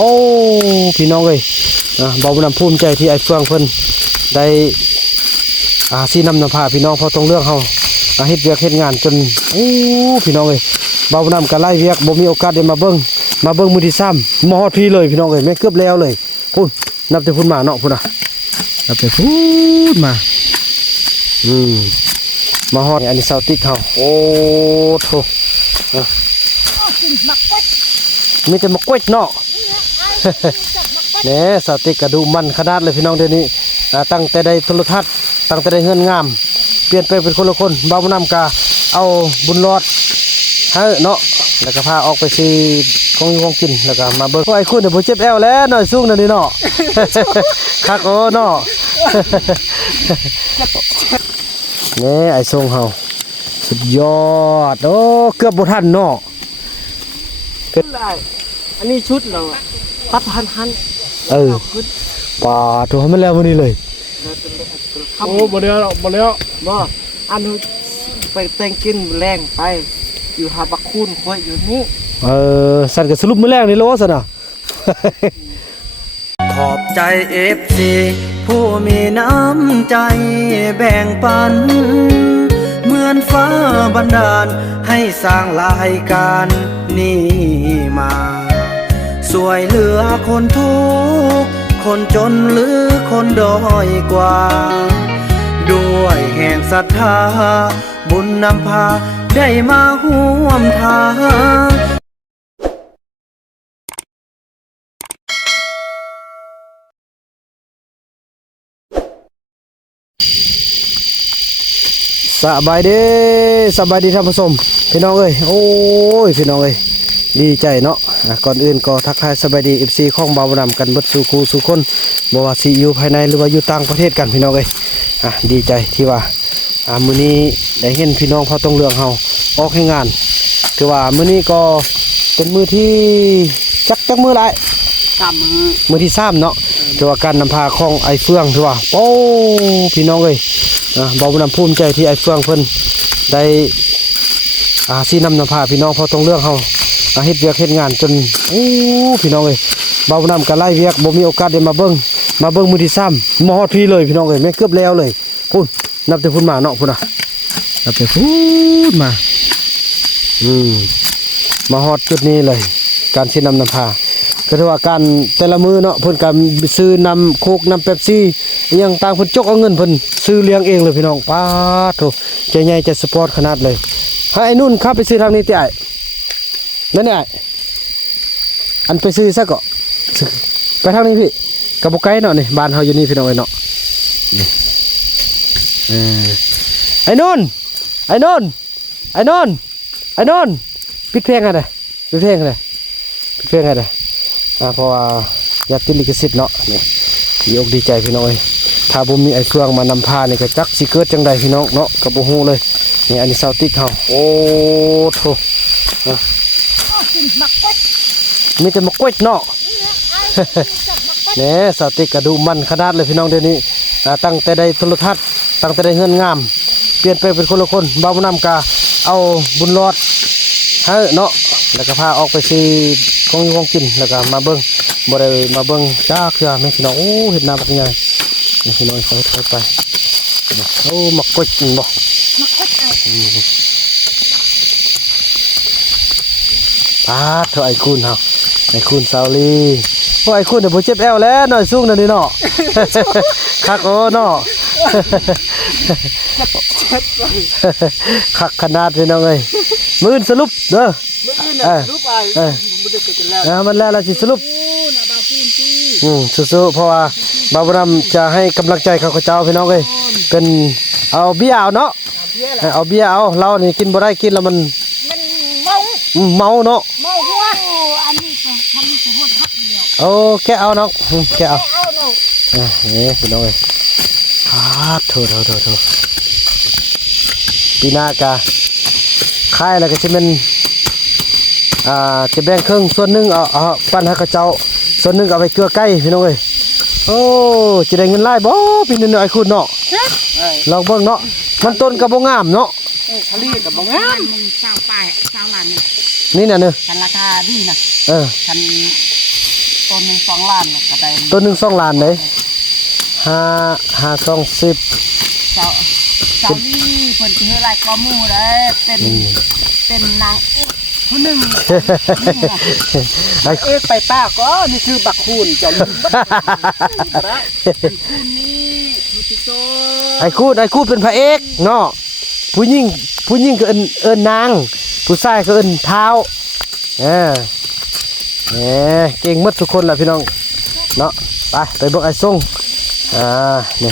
โอ้พี่น้องเอ้ยเบาบุญนำภูมิใจที่ไอ้เฟืองเพิ่นได้ซีนำพาพี่น้องพอตรงเรื่องเฮาเฮ็ดเวียกเฮ็ดงานจนพี่น้องเอ้ยเบาบุญนำก็ไล่เวียกบ่มีโอกาสได้มาเบิ่งมื้อที่3มาฮอดพี่เลยพี่น้องเอ้ยแม่เกือบแล้วเลยพุ่นนับแต่พุ่นมาเนาะพุ่นนับแต่พุ่นมามาฮอดอันนี้เสาติ๊กเฮาโอ้โธ่มีแต่มะกวยเนาะเนี่ยเสาติ๊กกระดูมันขนาดเลยพี่น้องเดี๋ยวนี้ตั้งแต่ได้โทรทัศน์ตั้งแต่ได้เงินงามเปลี่ยนไปเป็นคนละคนบ่าวบุญนำกาเอาบุญรอดให้เนาะแล้วก็พาออกไปซื้อของกินแล้วก็มาเบิ่งไอ้คุณเดี๋ยวผมเจ็บแอวแล้วหน่อยสูงหน่อยนี่เนาะคักโอ้เนาะนี่ไอ้ทรงเฮาสุดยอดโอ้เกือบบ่ทันเนาะเกิดได้อันนี้ชุดเราตัดหันป่าตัวมันแล้ววันนี้เลยโอ้บ่เลี้ยวบ่อันนู้ไปแต่งกินแรงไปอยู่หาบักคูนค่อยอยู่นี่สั่นก็สรุปมื้อแรกนี่โลซะน่ะขอบใจ FC ผู้มีน้ำใจแบ่งปันเหมือนฟ้าบันดาลให้สร้างรายการนี้มาช่วยเหลือคนทุกข์คนจนหรือคนด้อยกว่าด้วยแห่งศรัทธาบุญนำพาได้มาร่วมทางสบายดีท่านผู้ชมพี่น้องเอ้ยโอ้ยพี่น้องเอ้ยดีใจเนาะก่อนอื่นก็ทักทายสบายดี FC ของบ่าวบุญนำกันเบิดสู่คู่สู่คนบ่ว่าสิอยู่ภายในหรือว่าอยู่ต่างประเทศกันพี่น้องเอ้ยดีใจที่ว่ามื้อนี้ได้เห็นพี่น้องพอตรงเรื่องเฮาออกให้งานคือว่ามื้อนี้ก็เป็นมื้อที่จักมื้อหลายมื้อที่3เนาะคือว่าการนำพาของไอ้เฟืองคือว่าโอ้พี่น้องเอ้ยบ่าวบุญนำภูมิใจที่ไอ้เฟืองเพิ่นได้ซีนำพาพี่น้องพอตรงเรื่องเฮาเฮ็ดเวียกเฮ็ดงานจนพี่น้องเอ้ยบ่าวบุญนำก็ไล่เวียกบ่มีโอกาสได้มาเบิ่งมื้อที่3มาฮอดพี่เลยพี่น้องเอ้ยแม่เกือบแล้วเลยพุ่นนับแต่พุ่นมาเนาะพุ่นนับแต่พุ่นมามาฮอดจุดนี้เลยการซีนำพาก็ถือว่าการแต่ละมื้อเนาะเพิ่นก็ซื้อนำโคกนำเป๊ปซี่อีหยังต่างเพิ่นจกเอาเงินเพิ่นซื้อเลี้ยงเองเลยพี่น้องป๊าดโธ่ใจใหญ่ใจสปอร์ตขนาดเลยให้ไอ้นุ่นขับไปซื้อทางนี้ติไอ้นั่นไอ้อันไปซื้อซะก็ไปทางนี้พี่กับบ่ไกลเนาะนี่บ้านเฮาอยู่นี่พี่น้องเอ้ยเนาะนี่ไอ้นุ่นปิดเพลงให้ได้ปิดเพลงให้ได้เพราะว่าอยากกินลิขสิทธิ์เนาะนี่ดีอกดีใจพี่น้องเอ้ยถ้าบ่มีไอ้เฟืองมานำพานี่ก็จักสิเกิดจังใดพี่น้องเนาะก็บ่ฮู้เลยนี่อันนี้เสาติ๊กเฮาโอ้โธ่มีแต่มะกวยเนาะเนี่ยเสาติ๊กกระดูมันขนาดเลยพี่น้องเดี๋ยวนี้ตั้งแต่ได้โทรทัศน์ตั้งแต่ได้เงินงามเปลี่ยนไปเป็นคนละคนบ่าวบุญนำกาเอาบุญรอดให้เนาะแล้วก็พาออกไปซื้อของกินแล้วก็มาเบิ่งบ่ได้มาเบิ่งจ้าคือแม่พี่น้องโอ้เห็นหน้าบักใหญ่นี่พี่น้องเขาไปโอ้มักกวยจริงบ่เถอะไอ้คุณเฮาไอ้คุณสาวลีโอ้ไอ้คุณเดี๋ยวผมเจ็บแอวแล้วหน่อยสูงหน่อยนี่เนาะคักโอ้เนาะคักขนาดพี่น้องเอ้ยมื้อสรุปเด้อรูปไปมันได้เกิดแล้วมันแล้วเราสิสรุปสู้ๆเพราะว่าบ่าวบุญนำจะให้กำลังใจเขาเจ้าพี่น้องเอ้ยเป็นเอาเบียร์เอาเนาะเอาเบียร์เอาเรานี่กินบ่ได้กินแล้วมันเมาเนาะเมาหัวอันนี้ทำให้หัวทักเดียวโอ้แกเอาเนาะแกเอานี่พี่น้องเอ้ยโถปีหน้ากะค่ายแล้วก็จะเป็นจะแบ่งครึ่งส่วนหนึ่งเอาปั้นให้กระเจ้าส่วนหนึ่งเอาไปเกลือไก่พี่น้องเอ้ยโอ้จะได้เงินไล่บ่พี่น้องไอ้คุณเนาะลองเบิ่งเนาะมันต้นกระบอกงามเนาะทะเลกับบางงานมึงเจ้าป้ายเจ้าหลานเนี่ยนี่น่ะเนอะกันราคาดีนะกัน ตัวหนึ่ง2 ล้านน่ะก็ได้ ตัวหนึ่ง2 ล้านเลยห้า2 10 เจ้าลี่เพิ่นสิเฮ็ดไรก็หมู่ได้เป็นนางเอกผู้หนึ่ง เอ๊ะไปป้าก็นี่คือบักคูนเจ้าลืมบักคูนนี่ผู้ที่โซ ไอ้คูดเป็นพระเอกเนาะผู้หญิงก็เอิ้นนางผู้ชายก็เอิ้นเท้าแหมเก่งหมดทุกคนล่ะพี่น้องเนาะไปเบิ่งไอ้ส่งนี่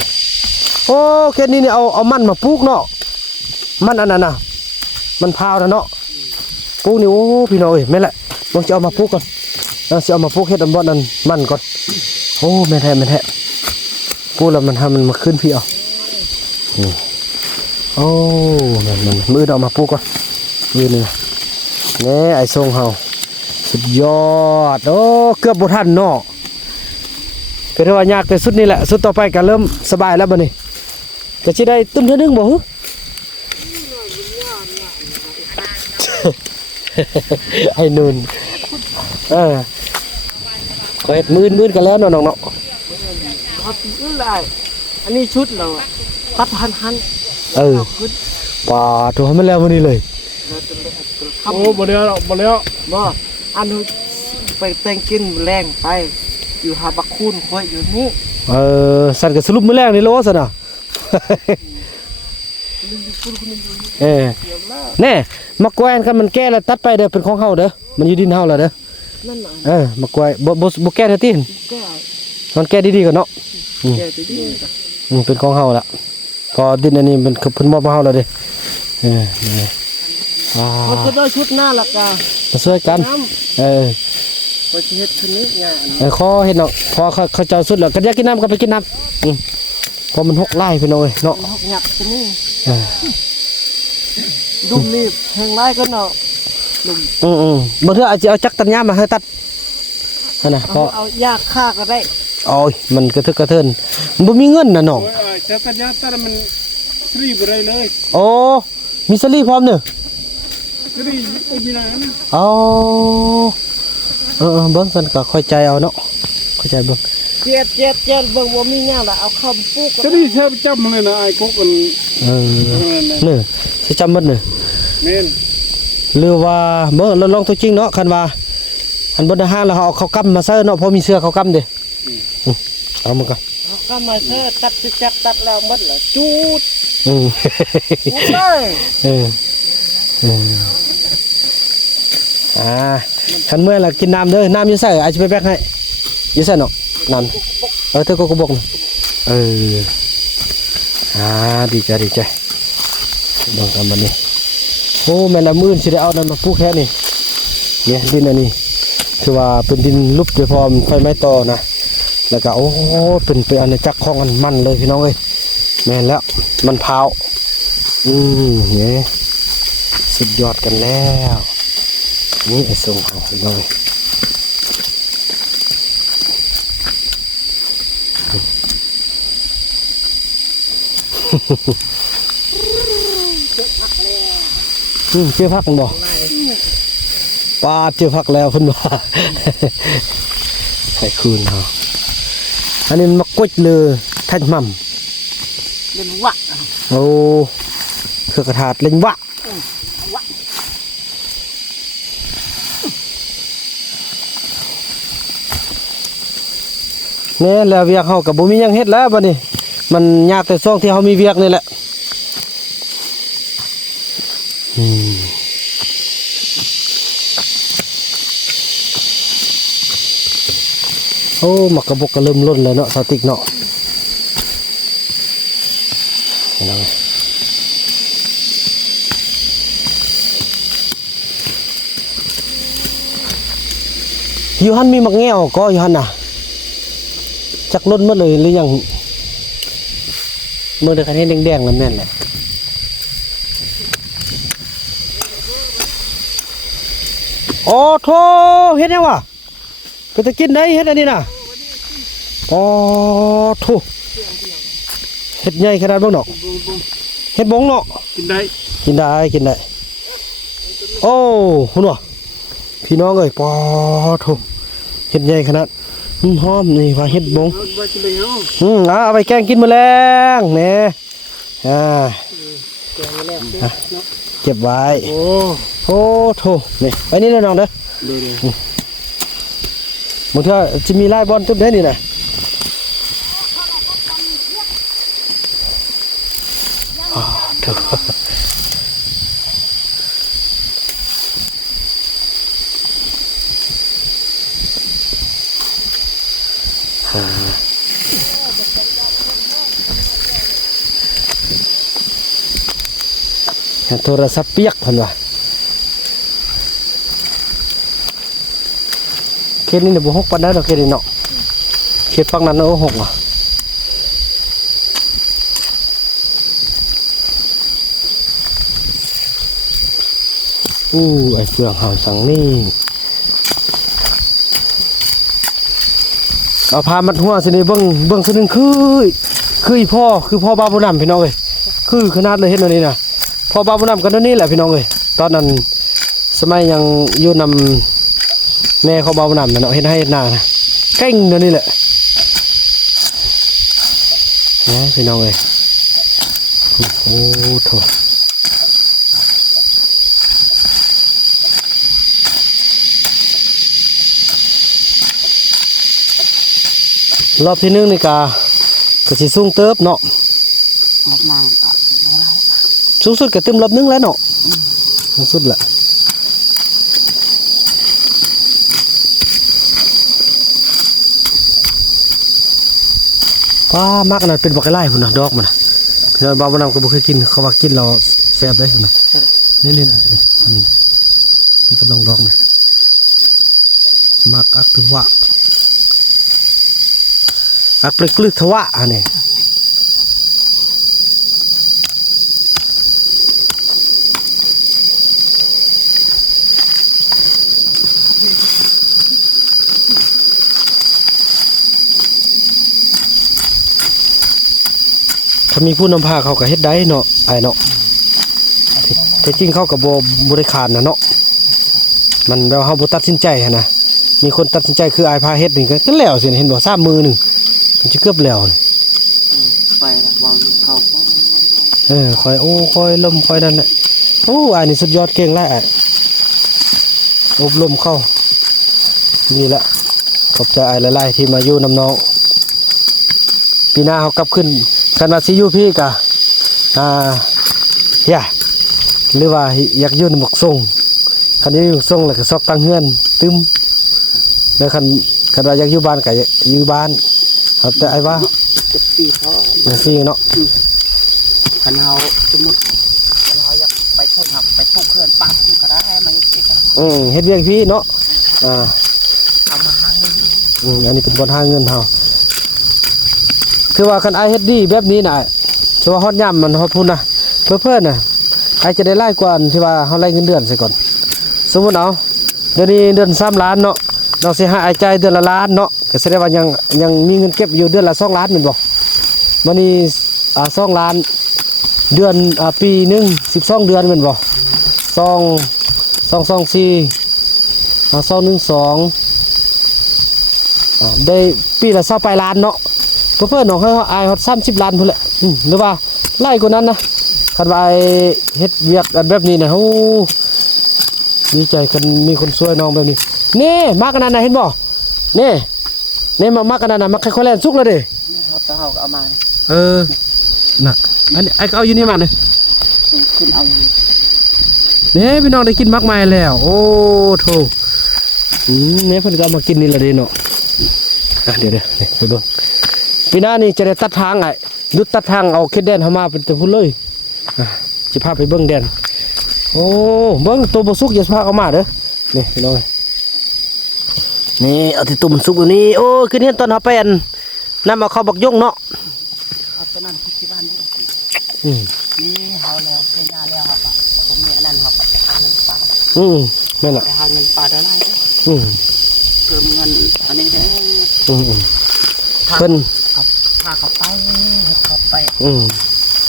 โอ้แค่นี้นี่เอามันมาปลูกเนาะมันอันนั้นน่ะมันพร้าวนะเนาะปลูกนี่โอ้พี่น้องเอ้ยแม่นแหละลองจะเอามาปลูกก่อนสิเอามาปลูกเฮ็ดอันบ่นั่นมันก่อนโอ้แม่นแท้ปลูกแล้วมันมาขึ้นพี่เอาโอ้มันมือเอามาปลูกก่อนมือนี่นี่ไอ้ทรงเฮาสุดยอดโอ้เกือบบ่ทันเนาะก็ถือว่ายากแต่สุดนี่แหละสุดต่อไปก็เริ่มสบายแล้วบัดนี้ก็สิได้ตึ้มเท่านึงบ่ฮึ ไอ้นูนก็เฮ็ดมื่นกันแล้วเนาะน้องเนาะ พัดอื้อไรอันนี้ชุดเราพัดหัน ขึ้นป่าตัวให้มันแล้วมื้อนี้เลย โอ้บ่แล้วบ่อันไปแต่งกินแรงไปอยู่หาบักคูนค่อยอยู่นี่ สั่นก็สรุปมื้อแรกนี่โลซะน่ะ แน่มะกวยกันมันแก่แล้วตัดไปเด้อเป็นของเฮาเด้อมันอยู่ดินเฮาแล้วเด้อ นั่นน่ะ มะกวยบ่แก่เด้อติ แก่ มันแก่ดีๆก่อนเนาะ แก่ดี เป็นของเฮาละพอดินอันนี้มันเพิ่นมอบมาเฮาแล้วเด้นี่ๆมันก็ได้ชุดหน้าละกะ มาช่วยกันพอสิเฮ็ดคืนนี้งาน ขอเฮ็ดเนาะพอเขาเจ้าสุดแล้วก็อยากกินน้ำก็ไปกินน้ำพอมันหกไล่พี่น้องเอ้ยเนาะ หกหยักคืนนี้ดุมนี่แทงไล่ก็เนาะดุม บ่เทื่ออาจจะเอาจักตัดหญ้ามาให้ตัดนั่นน่ะพอ เอายากฆ่าก็ได้ โอ้ยมันกระทึกกระเทินมันบ่มีเงินน่ะน้อง จะตัดยาตัดมันฟรีบ่ได้เลย โอ้มีสลีพร้อมเด้อ ฟรีมีอะไรนะ อ๋อเบิ่งซั่นก็ค่อยใจเอาเนาะค่อยใจเบิ่ง เจ็ดเบิ่งบ่มีหยังละเอาเข้าปลูก จะได้แทบจำเลยนะไอ้กุ๊กมัน นี่สิจำหมดนี่ เม่น หรือว่าเบิ่งเราลองตัวจริงเนาะคันว่าอันบนห้างแล้วเอาเขากำมาเซอเนาะพอมีเสื้อเขากำเด้เอามาก่อน เอาเข้ามาเถอะตัดสิจักตัดแล้วหมดละจูด อืม จูดเลย คันเมื่อล่ะกินน้ำเด้อน้ำอยู่ใส่อาจจะไปแบกให้อยู่ใส่เนาะน้ำเธอก็กระบอกดีใจลองทำมันนี่โอ้แม่ละมื่นสิได้เอานั่นมาปลูกแค่นี้เนี่ยดินอันนี้คือว่าเป็นดินลุบโดยพร้อมไฟไม้ต่อนะแล้วก็โอ้เป็นอาณาจักรของมันเลยพี่น้องเอ้ยแม่นแล้วมันพร้าวเนี่ยสุดยอดกันแล้วนี่ไอ้ทรงของพี่น้องเจอพักมันบอกปลาเจอพักแล้วคุณบอกให้คืนเขาอันนี้มันมากดเลยแท่นมั่ม เล่นวะ โอ้คือกระถาดเล่นวะเนี่ยแล้วเวียกเขากับบุมียังเฮ็ดแล้วบัดนี้มันยากแต่ช่วงที่เขามีเวียกนี่แหละโอ้หมักกระบอกก็เริ่มล้นแล้วเนาะสติกเนาะอยู่หันมีหมักแง่วก็อยู่หันน่ะจักล้นหมดเลยหรือยังเมื่อเดือนนี้แดงๆแล้วแม่นแหละโอ้โธ่เฮ็ดยังวะก็จะกินได้เฮ็ดอันนี้น่ะโอ้โธ่เฮ็ดใหญ่ขนาดบ่เนาะเฮ็ดบงเนาะ กินได้ กินได้โอ้หุ่นวะพี่น้องเอ้ยปอโธ่ เฮ็ดใหญ่ขนาดหอมนี่ว่าเฮ็ดบง เอาไว้กินเลยเอา เอาไปแกงกินมื้อแรงแหน่เก็บไว้ โอ้ โอ้โถนี่ไปนี่เลยน้องเด้อ ดูดิ บางเทื่อจะมีลายบอลตึ๊บได้นี่น่ะโถโทรศัพท์เปียกเพิ่นว่าเขตนี้เนี่ยบ่ฮกปานใดดอกเขตนี้เนาะเขตฝั่งนั้นโอ้ฮกอ่ะไอ้เฟืองเฮาสังนี่เอาพามัดหัวสินี่เบิ่งสินึงคืออีพ่อคือพ่อบ้าบ่นำพี่น้องเอ้ยคือขนาดเลยเฮ็ดอันนี้น่ะพ่อบ้าบ่นำกันอันนี้แหละพี่น้องเอ้ยตอนนั้นสมัยยังอยู่นำแม่เขาบ้าบ่นำน่ะเนาะเฮ็ดให้เฮ็ดนานะเก่งอันนี้แหละนะพี่น้องเอ้ยโอ้โถรอบที่1นี่ก็สิสูงเติบเนาะ รอบนางก็บ่ละ สูงสุดก็เต็มรอบ1แล้วเนาะสูงสุดแหละป้ามากนะเป็นบักไล่พุ่นน่ะดอกมันน่ะพี่น้องบ่าวนำก็บ่เคยกินเขาว่ากินเราแซ่บได้พุ่นน่ะนี่ๆน่ะนี่กำลังดอกน่ะมักอักถือว่าอักเปลือกกลึกทวะอันนี้ถ้ามีผู้นำพาเขาก็เฮ็ดได้เนาะไอ้เนาะแต่จริงเขาก็บ่ได้ขาดนะเนาะมันเราเฮาบ่ตัดสินใจหันนะมีคนตัดสินใจคืออายพาเฮ็ดนี่ก็แล้วสิเห็นบ่3มือนึงมันสิเกือบแล้วนี่ ไปวางเขาก็ คอยลมคอยนั่นแหละโอ้อันนี้สุดยอดเก่งแล้วอ่ะอบรมเข้านี่แหละขอบใจไอ้หลายๆที่มาอยู่น้ำน้องปีหน้าเขากลับขึ้นกันว่าสิอยู่พี่กะเฮียหรือว่าอยากอยู่ในหมกส่งคันนี้อยู่ส่งแล้วก็ซอกตั้งเฮือนตึมแล้วคันว่าอยากอยู่บ้านก็อยู่บ้านครับแต่ไอ้ว่า 7 ปีเขา สิเนาะ คันเฮาสมมุติคันเฮาอยากไปเพิ่นหับไปพวกเพื่อนปากมันก็ได้มาอยู่ที่กัน เฮ็ดเวียกพี่เนาะเอามาหาเงิน อันนี้เป็นบอลหาเงินเฮาคือว่าคันไอเฮ็ดดีแบบนี้น่ะคือว่าฮอดย่ำมันฮอดพุ่นน่ะเพื่อนน่ะไอจะได้ไล่กว่าอันที่ว่าเฮาไล่เงินเดือนซะก่อนสมมุติเอาเดือนนี้เดือน3ล้านเนาะเราสิหาไอจ่ายเดือนละล้านเนาะก็แสดงว่ายังมีเงินเก็บอยู่เดือนละ2ล้านแม่นบ่มื้อนี้2ล้านเดือนปีหนึง12เดือนแม่นบ่2 ได้ปีละ20ปลายล้านเนาะเพื่อนๆน้องให้อายฮอด30ล้านพุ่นแหละหรือว่าไล่กว่านั้นนะคันว่าเฮ็ดเวียกแบบนี้นะโอ้ดีใจกันมีคนช่วยน้องแบบนี้นี่มากันนั่นน่ะเห็นบ่นี่มากันนั่นน่ะมาค่อยๆแล่นสุกแล้วเด้ เฮาก็เอามา น่ะอันนี้ไอ้ก็เอาอยู่นี่มาเลย ขึ้นเอา นี่พี่น้องได้กินมากมายแล้วโอ้โธ่เนี่ยเพิ่นก็เอามากินนี่ละเด้เนาะเดี๋ยวนี่ไปเบิ่งปีหน้านี่จะได้ตัดทางดุดตัดทางเอาเขตแดนเข้ามาเป็นแต่พุ่นเลยสิพาไปเบิ่งแดนโอ้เบิ่งตัวบ่สุกอย่าพาเอามาเด้อนี่พี่น้องนี่เอาที่ตัวมันสุกอยู่นี่โอ้คือเห็นตอนเฮาไปนำเอาเข้าบักยงเนาะ เอาตัวนั้นที่บ้านนี่ นี่เฮาแล้วเป็นยาแล้วครับผมมีอันนั้นครับไปหาเงินป่า นั่นล่ะ ไปหาเงินป่าได้ไร เติมเงินอันนี้ได้ เพิ่น พาเขาไปไ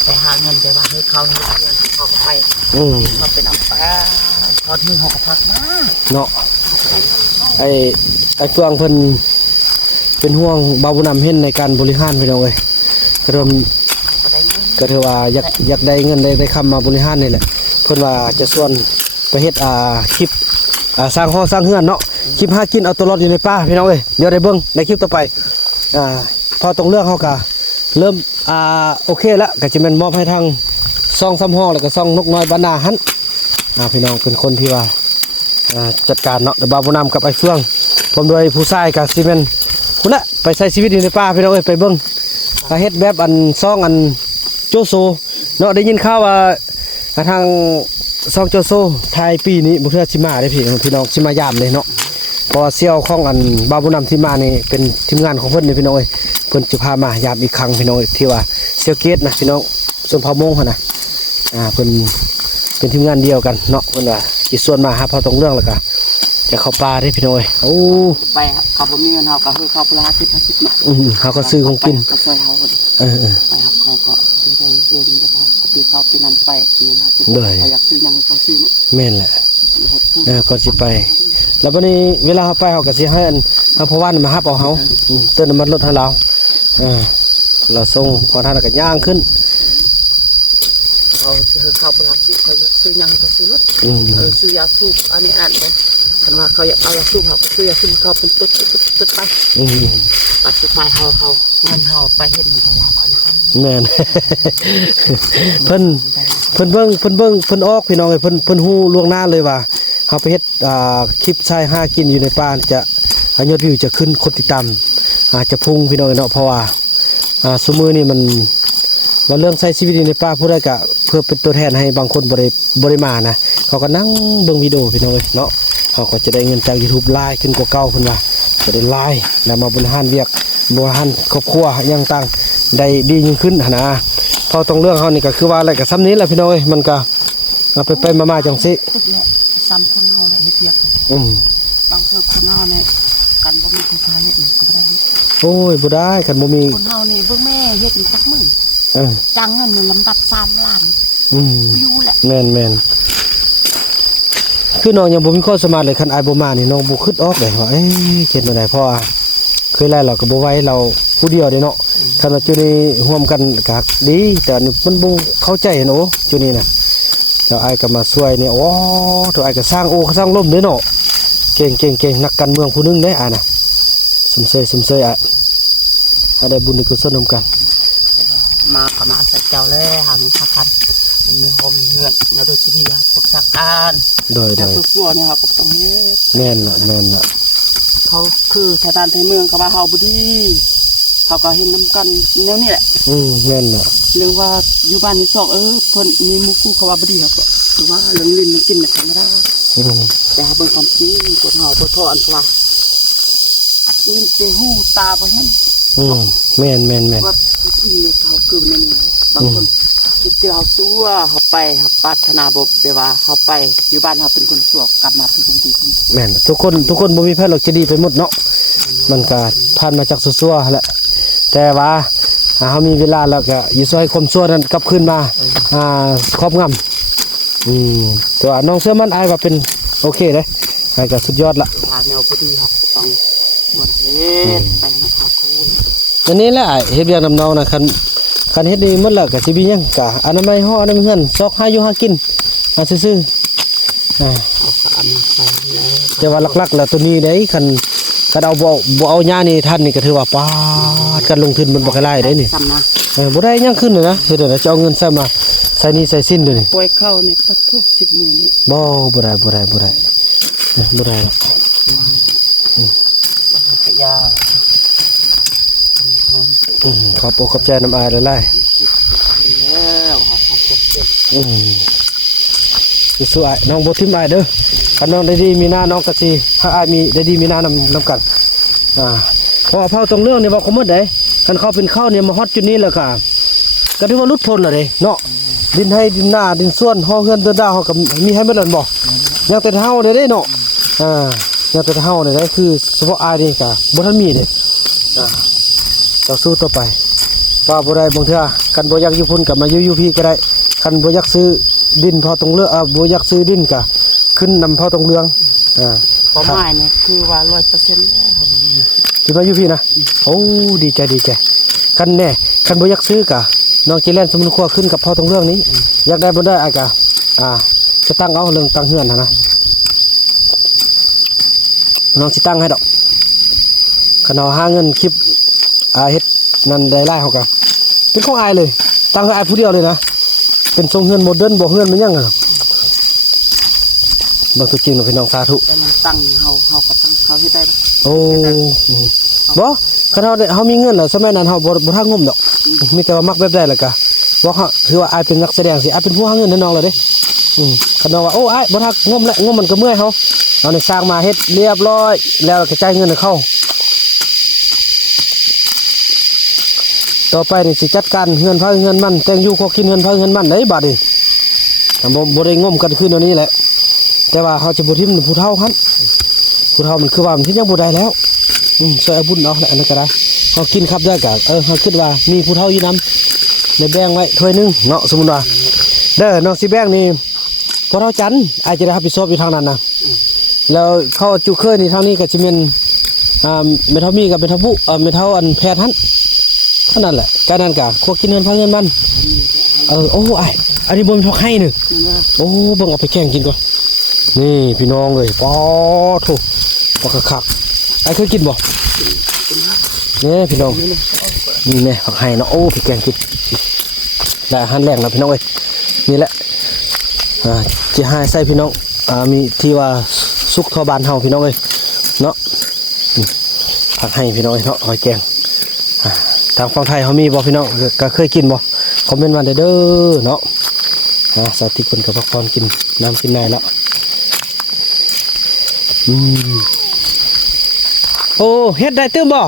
ปหาเงินแต่ว่าให้เขาเงินเขาก็ไปเขาเป็นอัมปาตอนนี้เขาก็พักมา เนาะไอ้ ไอ้เฟืองเพิ่นเป็นห่วงบาวบุญนำเห็นในการบริหารพี่น้องเอ้ยก็เริ่มก็ถือว่าอยากได้เงินได้คำมาบริหารนี่แหละเพิ่นว่าจะส่วนไปเฮ็ดคลิปสร้างห้องสร้างเฮือนเนาะคลิปหากินเอาตัวรอดอยู่ในป่าพี่น้องเอ้ยเดี๋ยวได้เบิ่งในคลิปต่อไปพอตรงเรื่องเฮาก็เริ่มโอเคแล้วก็จะแม่นมอบให้ทางซ่องซ้ำห้องแล้วก็ซ่องนกน้อยบ้านนาหันพี่น้องเป็นคนที่ว่าจัดการเนาะแต่บาวบุญนำกับไอ้เฟืองผมโดยผู้ชายกับซีเมนคุณละไปใช้ชีวิตอยู่ในป่าพี่น้องเอ้ยไปเบิ่งเฮ็ดแบบอันซ่องอันโจโซเนาะได้ยินข่าวว่าทางซ่องโจโซไทยปีนี้บ่เทื่อสิมาได้พี่น้องสิมายามเลยเนาะเพราะเสี่ยวของอันบาวบุญนำที่มานี่เป็นทีมงานของเพิ่นนี่พี่น้องเอ้ยเพิ่นจะพามายามอีกครั้งพี่น้องที่ว่าเซียวเกตนะพี่น้องส่วนพอมงหั่นน่ะเพิ่นเป็นทีมงานเดียวกันเนาะเพิ่นว่าสิส่วนมาหาพอตรงเรื่องแล้วก็จะเข้าป่าได้พี่น้องเอ้ยโอ้ ไปครับบ่มีเงินเฮาก็คือเขาพลา10มา เขาก็ซื้อของกิน ก็ช่วยเฮาก็ดี ไปครับเขาก็ได้เรียนแต่พอปีเขาปีนั้นไปนี่นะที่เขาอยากซื้อยังเขาซื้อเนาะ แม่นแหละก่อนสิไป แล้ววันนี้เวลาเขาไปเขาก็สิให้อันพอวันมาฮับเอาเฮาเติมน้ำมันรถให้เราเราส่งพอท่านก็ย่างขึ้น เขาคือเขาพลาสิเขาอยากซื้อยังเขาซื้อรถซื้อยาสูบอันนี้อ่านไปคันว่าเขาอยากเอายาสูบเขาก็ซื้อยาสูบเขาเป็นตุ๊ดไปปัดสุดท้ายเขาเงินเขาไปเฮ็ดมันว่าก่อนนะ แม่น เพิ่นเบิ่งเพิ่นออกพี่น้องเอ้ยเพิ่นฮู้ล่วงหน้าเลยว่าเฮาไปเฮ็ดคลิปชายหากินอยู่ในป่าจะยอดวิวจะขึ้นคนติดตามจะพุ่งพี่น้องเนาะเพราะว่าซุมื้อนี้มันว่าเรื่องใช้ชีวิตในป่าผู้ใดก็เพื่อเป็นตัวแทนให้บางคนบ่ได้มานะเขาก็นั่งเบิ่งวิดีโอพี่น้องเอ้ยเนาะเขาก็จะได้เงินจาก YouTube หลายขึ้นกว่าเก่าเพิ่นว่าจะได้หลายแล้วมาบริหารเวียกบริหารครอบครัวอย่างต่างได้ดียิ่งขึ้นนะพอตรงเรื่องเฮานี่ก็คือว่าอะไรก็ซ้ำนี้แหละพี่น้องเอ้ยมันก็ไปมาๆจังซี่ ตึกแหละซ้ำคนเฮาแหละเฮ็ดเวียก บางเทื่อคนเฮาเนี่ยกันบ่มีผู้ชายเฮ็ดนี่ก็บ่ได้ โอ้ยบ่ได้คันบ่มี คนเฮานี่เบิ่งแม่เฮ็ดนี่จักมื้อจังเงินลำดับ3ล้านอยู่แหละ แม่นคือน้องยังบ่มีความสามารถเลยคันอายบ่มานี่น้องบ่คิดออกเลยว่าเฮ็ดบ่ได้เพราะว่าเคยไล่เราก็บ่ไหวเราผู้เดียวเด้เนาะคันว่าจุนี้ร่วมกันก็ดีแต่มันบ่เข้าใจเนาะจุนี้น่ะแล้วอายก็มาช่วยนี่โอ้ตัวอายก็สร้างสร้างล่มเด้เนาะเก่งนักการเมืองผู้นึงเด้อายน่ะสมเสยได้บุญได้กุศลนำกัน มาก็มาใส่เจ้าเลยหังหักคันมีโฮมเฮือนแล้วโดยที่ปรึกษาการ โดย แต่ตัวนี่เฮาก็ต้องเฮ็ด แม่นล่ะ เขาคือไทยบ้านไทยเมืองก็ว่าเฮาบ่ดีเขาก็เห็นนํกันแนวนี้แหละ แม่นล่ะ เรื่องว่าอยู่บ้านนี่2เพิ่นมีหมู่คู่เขาว่าบ่ดีครับก็คือว่าเรื่องลิ้นกินน่ะธรรมดาแต่เบิ่งความจริงคนเฮาบ่ทออันว่ากินแต่หูตาบ่เห็น แม่น ว่าจริงเลยเขาคือนั่นนี่บางคนคิดเจอเขาตัวเขาไปเขาปรารถนาบ่แบบว่าเขาไปอยู่บ้านเขาเป็นคนชั่วกลับมาเป็นคนดี แม่นทุกคนบ่มีไผหรอกจะดีไปหมดเนาะมันก็ผ่านมาจากซั่วๆแหละแต่ว่าเฮามีเวลาแล้วก็อยู่ซอยความชั่วนั้นกลับคืนมาครอบงำตัวน้องเสื้อมันอายว่าเป็นโอเคเด้อายก็สุดยอดละ พาแนวพอดีครับต้องบวชเฮ็ดไปนะครับคุณ อันนี้แหละเฮ็ดเวียกนำน้องนะคันเฮ็ดดีหมดแล้วก็สิมีหยังก็อนามัยฮ้ออนามัยเฮือนซอกหาอยู่หากินซื่อๆเอาก็เอามาใส่แล้ว แต่ว่าหลักๆแล้วตัวนี้ได้คันเอาบ่เอาหญ้านี่ท่านนี่ก็ถือว่าปาดกันลงทุนมันบ่ค่อยหลายได้นี่ ซ้ำนะ บ่ได้หยังขึ้นเลยนะเฮ็ดได้จะเอาเงินใส่มาใส่นี่ใส่สิ้นเด้อนี่ ป่วยเข้านี่ปัดทุก10 มื้อนี่ บ่ได้หรอก ก็ยา ขอบอกขอบใจน้ำอายหลาย แล้วครับสู้ๆอ้ายน้องบ่ทิ่มอ้ายเด้อคันน้องได้ดีมีหน้าน้องก็สิถ้าอ้ายมีได้ดีมีหน้านำกันเพราะว่าเผาตรงเรื่องนี่ว่าเขาหมดได้คันเขาเป็นข้าวเนี่ยมาฮอดจุดนี้แล้วก็ถือว่าหลุดพ้นแล้วเด้เนาะดินให้ดินหน้าดินส่วนห้องเฮือนเดินดาวเฮาก็มีให้หมดแล้วบ่ยังแต่เฮาได้เนาะยังแต่เฮาได้คือเฉพาะอ้ายนี่ก็บ่ทันมีเด้ต่อสู้ต่อไปว่าบ่ได้บางเทื่อกันบ่อยากอยู่พุ่นก็มาอยู่พี่ก็ได้คันบ่อยากซื้อดินพอตรงเลือกบ่อยากซื้อดินก็ขึ้นนำพอตรงเรืองเป้าหมายนี่คือว่า100% สิมาอยู่พี่นะโอ้ดีใจคันแน่คันบ่อยากซื้อกะน้องจิแลนสมุนครัวขึ้นกับพ่อตรงเรื่องนี้ อยากได้บ่ได้อากะจะตั้งเอาเรื่องตั้งเฮือนนะน้องสิตั้งให้ดอกคันเอาหาเงินคลิปเฮ็ดนั่นได้หลายเฮาก็เป็นของอายเลยตั้งให้อายผู้เดียวเลยนะเป็นทรงเฮือนโมเดิร์นบ่เฮือนมันยังบ่ตัวจริงเนาะพี่น้องสาธุ แต่มันตั้งเฮาก็ตั้งเฮาเฮ็ดได้ปะ โอ้บ่คันเฮามีเงินแล้วสมัยนั้นเฮาบ่ทางงมดอกมีแต่ว่ามักแบบได้แล้วก็บ่เฮาถือว่าอายเป็นนักแสดงสิอายเป็นผู้หาเงินให้น้องแล้วเด้คันน้องว่าโอ้อายบ่ทางงมแล้วงมมันก็เมื่อยเฮาเอานี่สร้างมาเฮ็ดเรียบร้อยแล้วก็จ่ายเงินให้เขาต่อไปนี่สิจัดการเฮือนพาเฮือนมันแต่งอยู่ขอกินเฮือนพาเฮือนมันได้บัดนี้บ่ได้งมกันคืนนี้แหละแต่ว่าเฮาจะบ่ทิ่มผู้เฒ่าหั่นผู้เฒ่ามันคือว่ามันที่ยังบ่ได้แล้วช่วยเอาบุญเอาแหละอันนั้นก็ได้เฮากินครับได้ก็เฮาคิดว่ามีผู้เฒ่าอยู่นำได้แบ่งไว้ถ้วยนึงเนาะสมมุติว่าเด้อน้องสิแบ่งนี่พอเฒ่าจันอาจจะได้รับผิดชอบอยู่ทางนั้นนะแล้วเขาจุเคยนี่ทางนี้ก็สิแม่นแม่เฒ่ามีกับแม่เฒ่าบุแม่เฒ่าอันแพทย์หั่นเท่านั้นแหละการนั้นก็ควรกินเงินพาเงินมันโอ้อ้ายอันนี้บ่มีทอกให้นึโอ้เบิ่งเอาไปแข่งกินก่อนนี่พี่น้องเอ้ยปอโถปอกคักไอ้เคยกินบ่นี่พี่น้องนี่แม่ผักไห้เนาะโอ้พี่แกงกินได้อาหารแรงแล้วพี่น้องเอ้ยนี่แหละจะให้ใส่พี่น้องมีที่ว่าสุกทอบานเฮาพี่น้องเอ้ยเนาะผักไห้พี่น้องเอ้ยเนาะหอยแกงทางฝั่งไทยเขามีบ่พี่น้องก็เคยกินบ่คอมเมนต์มาเด้อเนาะสาธิตเพิ่นก็พักผ่อนกินน้ำกินได้แล้วโอ้เฮ็ดได้ตื้มบ่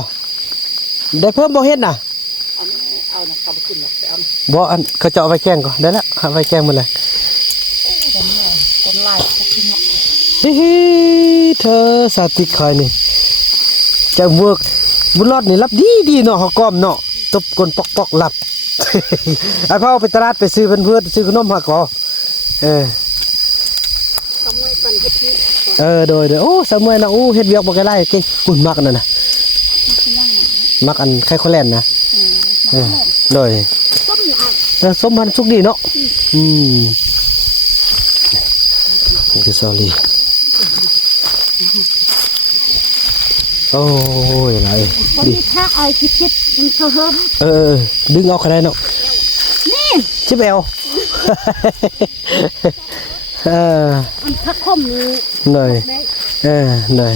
ได้เพิ่มบ่เฮ็ดน่ะเอานะกลับไปกินหรอกไปเอา บ่อันเขาจะเอาไปแกงก่อนได้แล้วเอาไปแกงหมดเลย คนไล่พวกกินเนาะ ฮิเธอสาธิตคอยนี่จะเวิร์กบุญรอดนี่รับดีเนาะเฮาก้อมเนาะตบกลปอกๆหลับ ไอ้พ่อไปตลาดไปซื้อเพื่อนซื้อขนมหักก่อทำไมกันเฮ็ดที่ โดยโอ้สมัยนะโอ้เฮ็ดเวียกบ่ไกลเก่งหุ่นมักนั่นน่ะมักอันไข่ข้าวแล่นนะโดยส้มพันสุกดีเนาะนี่คือซอรี่โอ้ยอะไรดีถ้าไอ้คิดมันก็เฮิมดึงเอาใครได้เนาะนี่ชิบเอวมันพักคมนี่หน่อยหน่อย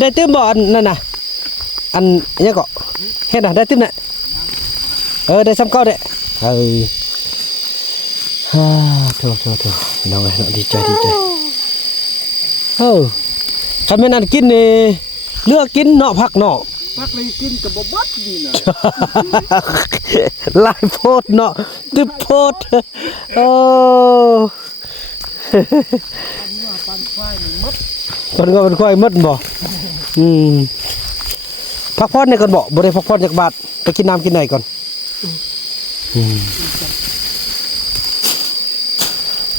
ได้ตื้มบ่อันนั่นน่ะอันนี้ก็เฮ็ดน่ะได้ตื้มน่ะได้ซ้ำเก่าเด้โถน้องเอ้ยดีใจคันแม่นอันกินนี่เลือกกินเนาะผักเนาะพักเลยกินกับบ่บัดนี่นะ ลายโพดเนาะตึบโพดโอ้ปันควายมดบ่พักผ่อนในก่อนบ่ได้พักผ่อนจากบาทไปกินน้ำกินไหนก่อน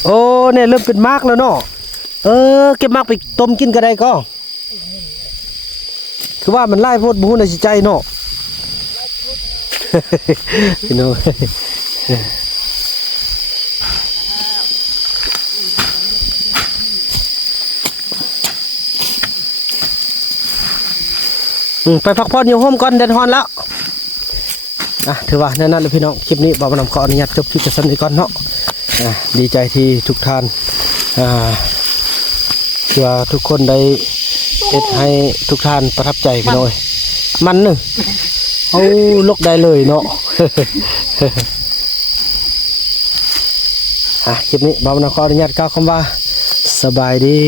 โอ้เนี่ยเริ่มเป็นมากแล้วเนาะเก็บมากไปต้มกินก็ได้ก็คือว่ามันไล่โพดบูในจิตใจเนาะพี่น้องไปพักผ่อนอยู่ห้องก่อนเดินฮอนแล้วถือว่านั่นเลยพี่น้องคลิปนี้บ่าวนำขออนุญาตจบคลิปจะสั้นอีกก่อนเนาะดีใจที่ทุกท่านเพื่อทุกคนได้เอ็ดให้ทุกท่านประทับใจพี่น้อยมันนึงเอาลกได้เลยเนาะคลิปนี้บ่าวนำขออนุญาตกล่าวคำว่าสบายดี